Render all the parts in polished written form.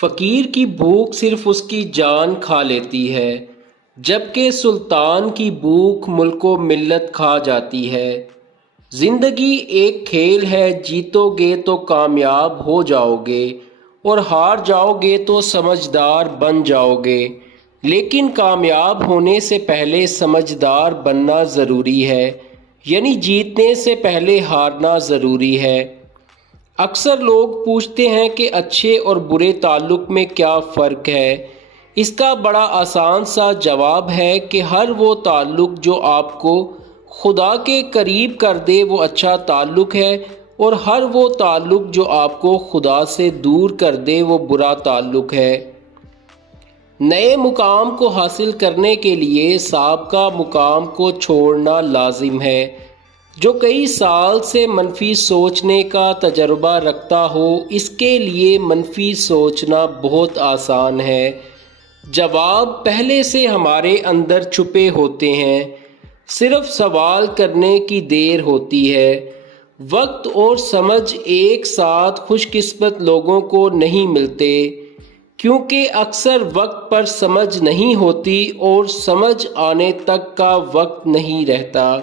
فقیر کی بھوک صرف اس کی جان کھا لیتی ہے، جبکہ سلطان کی بھوک ملک و ملت کھا جاتی ہے۔ زندگی ایک کھیل ہے، جیتو گے تو کامیاب ہو جاؤ گے اور ہار جاؤ گے تو سمجھدار بن جاؤ گے، لیکن کامیاب ہونے سے پہلے سمجھدار بننا ضروری ہے، یعنی جیتنے سے پہلے ہارنا ضروری ہے۔ اکثر لوگ پوچھتے ہیں کہ اچھے اور برے تعلق میں کیا فرق ہے؟ اس کا بڑا آسان سا جواب ہے کہ ہر وہ تعلق جو آپ کو خدا کے قریب کر دے وہ اچھا تعلق ہے، اور ہر وہ تعلق جو آپ کو خدا سے دور کر دے وہ برا تعلق ہے۔ نئے مقام کو حاصل کرنے کے لیے سابقہ مقام کو چھوڑنا لازم ہے۔ جو کئی سال سے منفی سوچنے کا تجربہ رکھتا ہو، اس کے لیے منفی سوچنا بہت آسان ہے۔ جواب پہلے سے ہمارے اندر چھپے ہوتے ہیں، صرف سوال کرنے کی دیر ہوتی ہے۔ وقت اور سمجھ ایک ساتھ خوش قسمت لوگوں کو نہیں ملتے، کیونکہ اکثر وقت پر سمجھ نہیں ہوتی اور سمجھ آنے تک کا وقت نہیں رہتا۔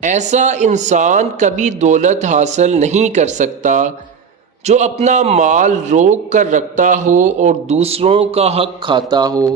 ایسا انسان کبھی دولت حاصل نہیں کر سکتا جو اپنا مال روک کر رکھتا ہو اور دوسروں کا حق کھاتا ہو۔